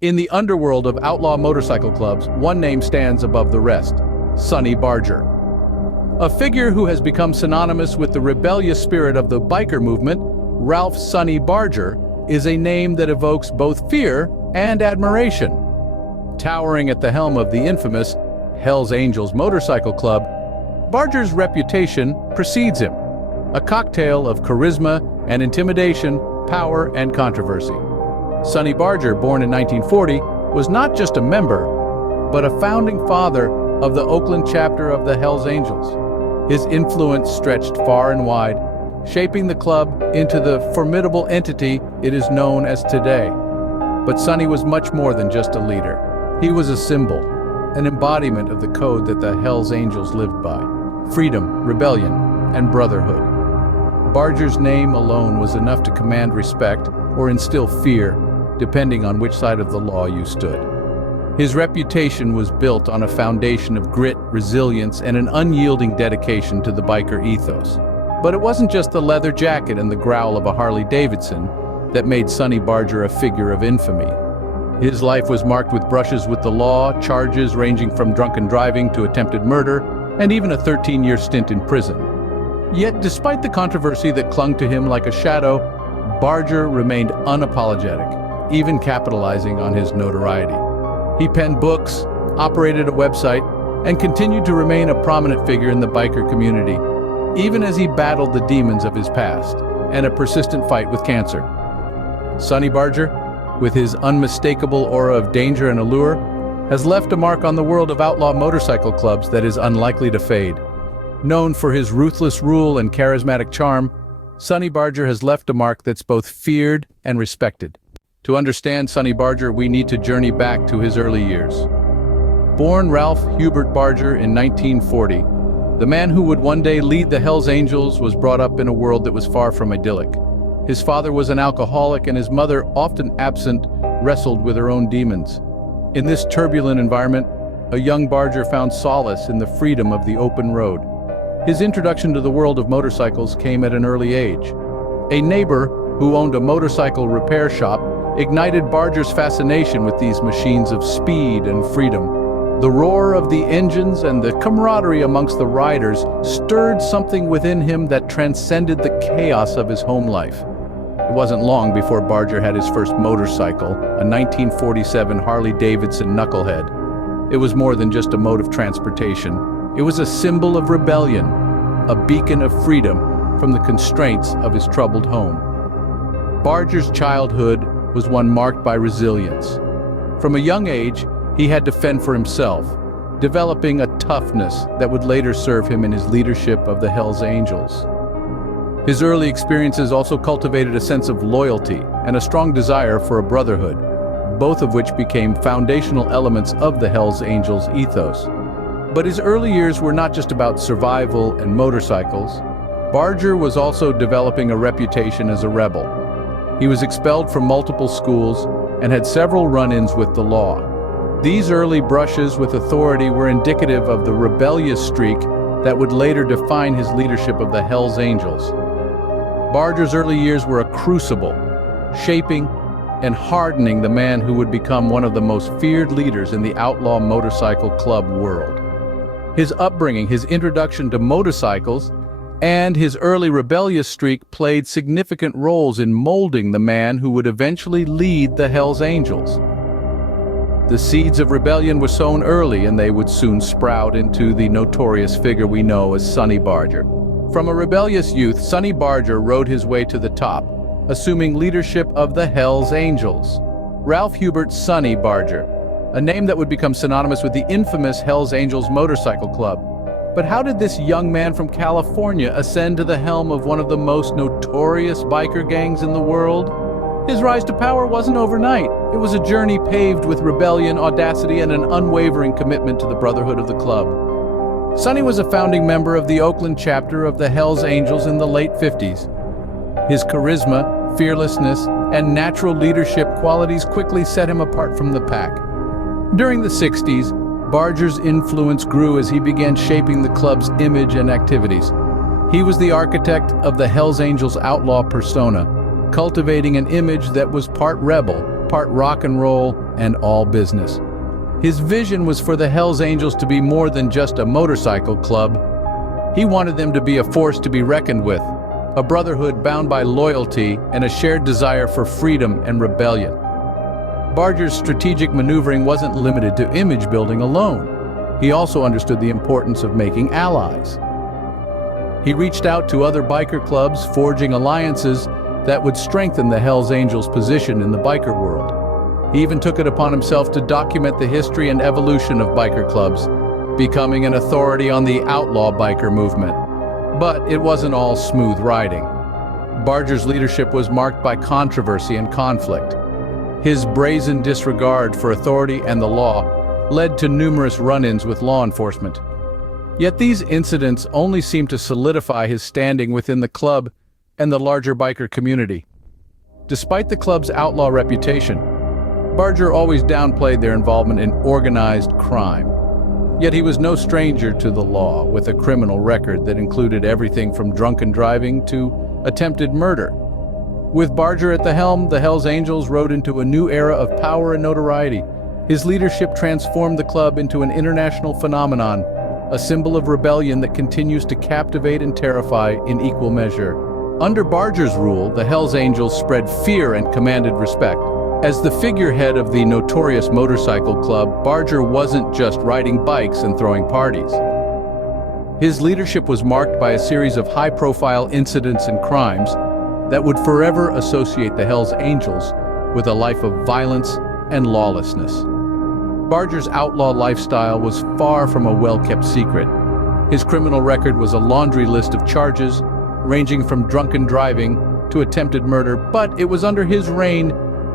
In the underworld of outlaw motorcycle clubs, one name stands above the rest: Sonny Barger. A figure who has become synonymous with the rebellious spirit of the biker movement, Ralph "Sonny" Barger is a name that evokes both fear and admiration. Towering at the helm of the infamous Hellsangels motorcycle club, Barger's reputation precedes him, a cocktail of charisma and intimidation, power and controversy. Sonny Barger, born in 1940, was not just a member, but a founding father of the Oakland chapter of the Hells Angels. His influence stretched far and wide, shaping the club into the formidable entity it is known as today. But Sonny was much more than just a leader. He was a symbol, an embodiment of the code that the Hells Angels lived by: freedom, rebellion, and brotherhood. Barger's name alone was enough to command respect or instill fear, depending on which side of the law you stood. His reputation was built on a foundation of grit, resilience, and an unyielding dedication to the biker ethos. But it wasn't just the leather jacket and the growl of a Harley-Davidson that made Sonny Barger a figure of infamy. His life was marked with brushes with the law, charges ranging from drunken driving to attempted murder, and even a 13-year stint in prison. Yet, despite the controversy that clung to him like a shadow, Barger remained unapologetic, even capitalizing on his notoriety. He penned books, operated a website, and continued to remain a prominent figure in the biker community, even as he battled the demons of his past and a persistent fight with cancer. Sonny Barger, with his unmistakable aura of danger and allure, has left a mark on the world of outlaw motorcycle clubs that is unlikely to fade. Known for his ruthless rule and charismatic charm, Sonny Barger has left a mark that's both feared and respected. To understand Sonny Barger, we need to journey back to his early years. Born Ralph Hubert Barger in 1940, the man who would one day lead the Hells Angels was brought up in a world that was far from idyllic. His father was an alcoholic, and his mother, often absent, wrestled with her own demons. In this turbulent environment, a young Barger found solace in the freedom of the open road. His introduction to the world of motorcycles came at an early age. A neighbor who owned a motorcycle repair shop ignited Barger's fascination with these machines of speed and freedom. The roar of the engines and the camaraderie amongst the riders stirred something within him that transcended the chaos of his home life. It wasn't long before Barger had his first motorcycle, a 1947 Harley-Davidson knucklehead. It was more than just a mode of transportation. It was a symbol of rebellion, a beacon of freedom from the constraints of his troubled home. Barger's childhood was one marked by resilience. From a young age, he had to fend for himself, developing a toughness that would later serve him in his leadership of the Hells Angels. His early experiences also cultivated a sense of loyalty and a strong desire for a brotherhood, both of which became foundational elements of the Hells Angels ethos. But his early years were not just about survival and motorcycles. Barger was also developing a reputation as a rebel. He was expelled from multiple schools and had several run-ins with the law. These early brushes with authority were indicative of the rebellious streak that would later define his leadership of the Hells Angels. Barger's early years were a crucible, shaping and hardening the man who would become one of the most feared leaders in the outlaw motorcycle club world. His upbringing, his introduction to motorcycles, and his early rebellious streak played significant roles in molding the man who would eventually lead the Hells Angels. The seeds of rebellion were sown early, and they would soon sprout into the notorious figure we know as Sonny Barger. From a rebellious youth, Sonny Barger rode his way to the top, assuming leadership of the Hells Angels. Ralph Hubert "Sonny" Barger, a name that would become synonymous with the infamous Hells Angels motorcycle club. But how did this young man from California ascend to the helm of one of the most notorious biker gangs in the world? His rise to power wasn't overnight. It was a journey paved with rebellion, audacity, and an unwavering commitment to the brotherhood of the club. Sonny was a founding member of the Oakland chapter of the Hells Angels in the late 50s. His charisma, fearlessness, and natural leadership qualities quickly set him apart from the pack. During the 60s, Barger's influence grew as he began shaping the club's image and activities. He was the architect of the Hells Angels outlaw persona, cultivating an image that was part rebel, part rock and roll, and all business. His vision was for the Hells Angels to be more than just a motorcycle club. He wanted them to be a force to be reckoned with, a brotherhood bound by loyalty and a shared desire for freedom and rebellion. Barger's strategic maneuvering wasn't limited to image building alone. He also understood the importance of making allies. He reached out to other biker clubs, forging alliances that would strengthen the Hells Angels' position in the biker world. He even took it upon himself to document the history and evolution of biker clubs, becoming an authority on the outlaw biker movement. But it wasn't all smooth riding. Barger's leadership was marked by controversy and conflict. His brazen disregard for authority and the law led to numerous run-ins with law enforcement. Yet these incidents only seemed to solidify his standing within the club and the larger biker community. Despite the club's outlaw reputation, Barger always downplayed their involvement in organized crime. Yet he was no stranger to the law, with a criminal record that included everything from drunken driving to attempted murder. With Barger at the helm, the Hells Angels rode into a new era of power and notoriety. His leadership transformed the club into an international phenomenon, a symbol of rebellion that continues to captivate and terrify in equal measure. Under Barger's rule, the Hells Angels spread fear and commanded respect. As the figurehead of the notorious motorcycle club, Barger wasn't just riding bikes and throwing parties. His leadership was marked by a series of high-profile incidents and crimes that would forever associate the Hells Angels with a life of violence and lawlessness. Barger's outlaw lifestyle was far from a well-kept secret. His criminal record was a laundry list of charges, ranging from drunken driving to attempted murder, but it was under his reign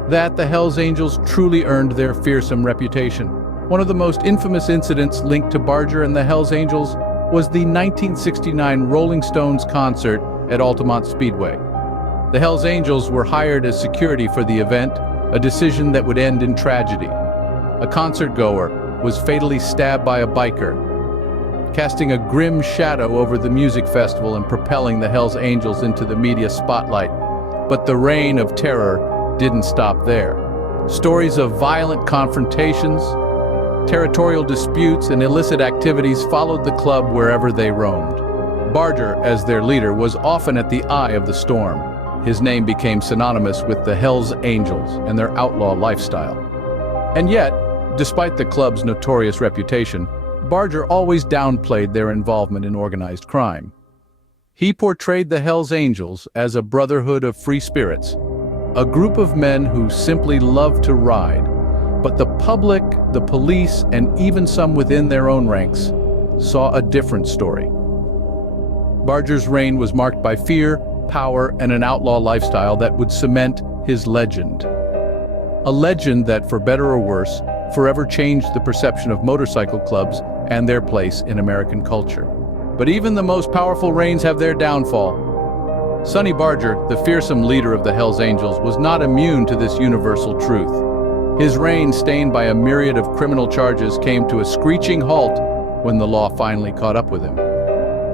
that the Hells Angels truly earned their fearsome reputation. One of the most infamous incidents linked to Barger and the Hells Angels was the 1969 Rolling Stones concert at Altamont Speedway. The Hells Angels were hired as security for the event, a decision that would end in tragedy. A concert-goer was fatally stabbed by a biker, casting a grim shadow over the music festival and propelling the Hells Angels into the media spotlight. But the reign of terror didn't stop there. Stories of violent confrontations, territorial disputes, and illicit activities followed the club wherever they roamed. Barger, as their leader, was often at the eye of the storm. His name became synonymous with the Hells Angels and their outlaw lifestyle. And yet, despite the club's notorious reputation, Barger always downplayed their involvement in organized crime. He portrayed the Hells Angels as a brotherhood of free spirits, a group of men who simply loved to ride. But the public, the police, and even some within their own ranks saw a different story. Barger's reign was marked by fear, power, and an outlaw lifestyle that would cement his legend. A legend that, for better or worse, forever changed the perception of motorcycle clubs and their place in American culture. But even the most powerful reigns have their downfall. Sonny Barger, the fearsome leader of the Hells Angels, was not immune to this universal truth. His reign, stained by a myriad of criminal charges, came to a screeching halt when the law finally caught up with him.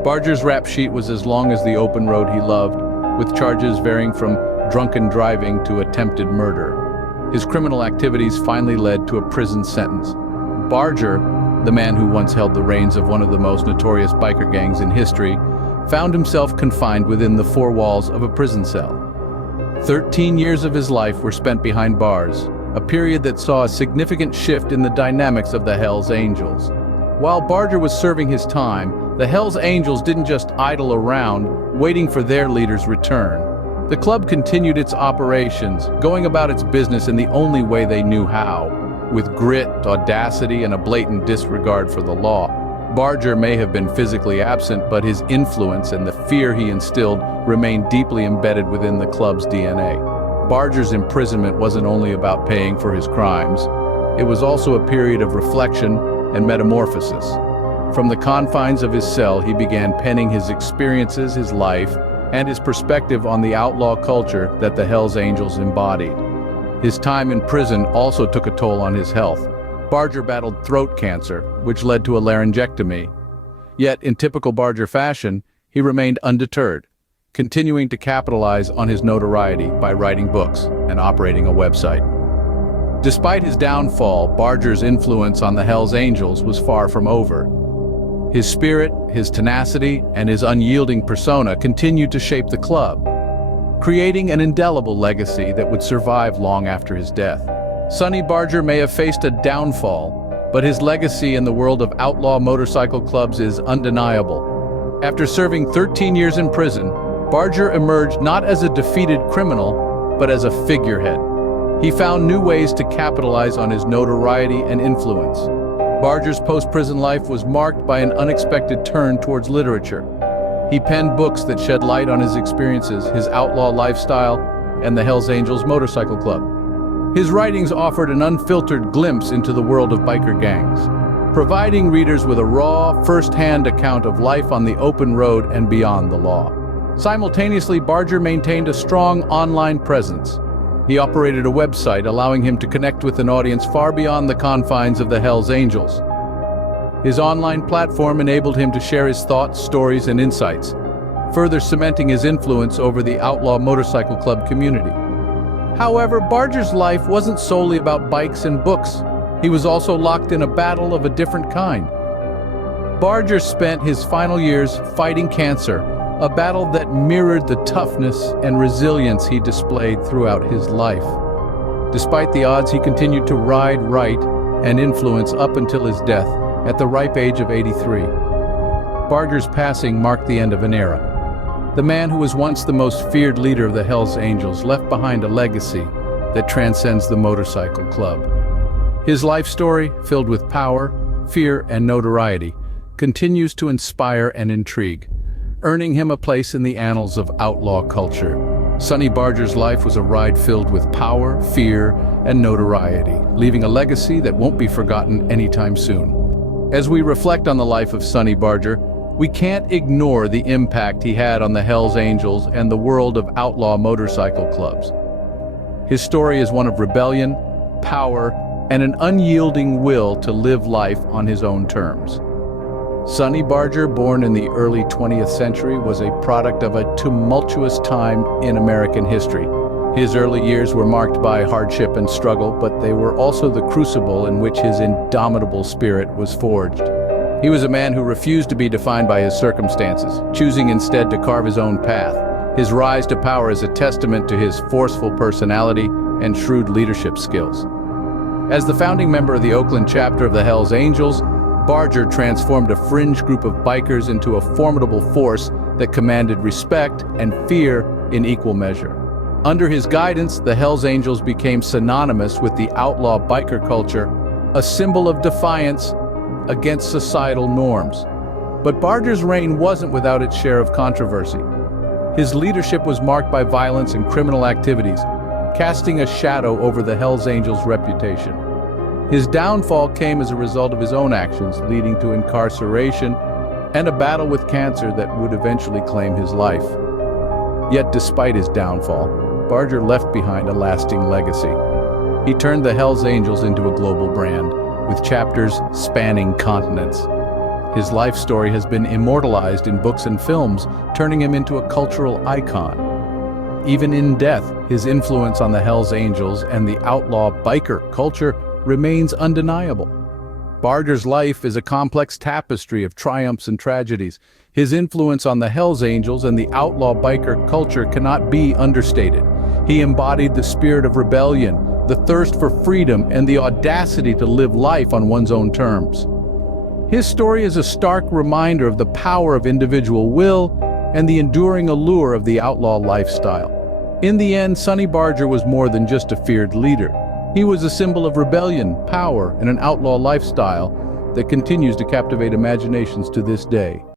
Barger's rap sheet was as long as the open road he loved, with charges varying from drunken driving to attempted murder. His criminal activities finally led to a prison sentence. Barger, the man who once held the reins of one of the most notorious biker gangs in history, found himself confined within the four walls of a prison cell. 13 years of his life were spent behind bars, a period that saw a significant shift in the dynamics of the Hells Angels. While Barger was serving his time, the Hells Angels didn't just idle around, waiting for their leader's return. The club continued its operations, going about its business in the only way they knew how, with grit, audacity, and a blatant disregard for the law. Barger may have been physically absent, but his influence and the fear he instilled remained deeply embedded within the club's DNA. Barger's imprisonment wasn't only about paying for his crimes. It was also a period of reflection and metamorphosis. From the confines of his cell, he began penning his experiences, his life, and his perspective on the outlaw culture that the Hells Angels embodied. His time in prison also took a toll on his health. Barger battled throat cancer, which led to a laryngectomy. Yet, in typical Barger fashion, he remained undeterred, continuing to capitalize on his notoriety by writing books and operating a website. Despite his downfall, Barger's influence on the Hells Angels was far from over. His spirit, his tenacity, and his unyielding persona continued to shape the club, creating an indelible legacy that would survive long after his death. Sonny Barger may have faced a downfall, but his legacy in the world of outlaw motorcycle clubs is undeniable. After serving 13 years in prison, Barger emerged not as a defeated criminal, but as a figurehead. He found new ways to capitalize on his notoriety and influence. Barger's post-prison life was marked by an unexpected turn towards literature. He penned books that shed light on his experiences, his outlaw lifestyle, and the Hells Angels Motorcycle Club. His writings offered an unfiltered glimpse into the world of biker gangs, providing readers with a raw, first-hand account of life on the open road and beyond the law. Simultaneously, Barger maintained a strong online presence. He operated a website allowing him to connect with an audience far beyond the confines of the Hells Angels. His online platform enabled him to share his thoughts, stories, and insights, further cementing his influence over the outlaw motorcycle club community. However, Barger's life wasn't solely about bikes and books. He was also locked in a battle of a different kind. Barger spent his final years fighting cancer, a battle that mirrored the toughness and resilience he displayed throughout his life. Despite the odds, he continued to ride, write, and influence up until his death at the ripe age of 83. Barger's passing marked the end of an era. The man who was once the most feared leader of the Hells Angels left behind a legacy that transcends the motorcycle club. His life story, filled with power, fear, and notoriety, continues to inspire and intrigue, earning him a place in the annals of outlaw culture. Sonny Barger's life was a ride filled with power, fear, and notoriety, leaving a legacy that won't be forgotten anytime soon. As we reflect on the life of Sonny Barger, we can't ignore the impact he had on the Hells Angels and the world of outlaw motorcycle clubs. His story is one of rebellion, power, and an unyielding will to live life on his own terms. Sonny Barger, born in the early 20th century, was a product of a tumultuous time in American history. His early years were marked by hardship and struggle, but they were also the crucible in which his indomitable spirit was forged. He was a man who refused to be defined by his circumstances, choosing instead to carve his own path. His rise to power is a testament to his forceful personality and shrewd leadership skills. As the founding member of the Oakland chapter of the Hells Angels, Barger transformed a fringe group of bikers into a formidable force that commanded respect and fear in equal measure. Under his guidance, the Hells Angels became synonymous with the outlaw biker culture, a symbol of defiance against societal norms. But Barger's reign wasn't without its share of controversy. His leadership was marked by violence and criminal activities, casting a shadow over the Hells Angels' reputation. His downfall came as a result of his own actions, leading to incarceration and a battle with cancer that would eventually claim his life. Yet despite his downfall, Barger left behind a lasting legacy. He turned the Hells Angels into a global brand, with chapters spanning continents. His life story has been immortalized in books and films, turning him into a cultural icon. Even in death, his influence on the Hells Angels and the outlaw biker culture remains undeniable. Barger's life is a complex tapestry of triumphs and tragedies. His influence on the Hells Angels and the outlaw biker culture cannot be understated. He embodied the spirit of rebellion, the thirst for freedom, and the audacity to live life on one's own terms. His story is a stark reminder of the power of individual will and the enduring allure of the outlaw lifestyle. In the end, Sonny Barger was more than just a feared leader. He was a symbol of rebellion, power, and an outlaw lifestyle that continues to captivate imaginations to this day.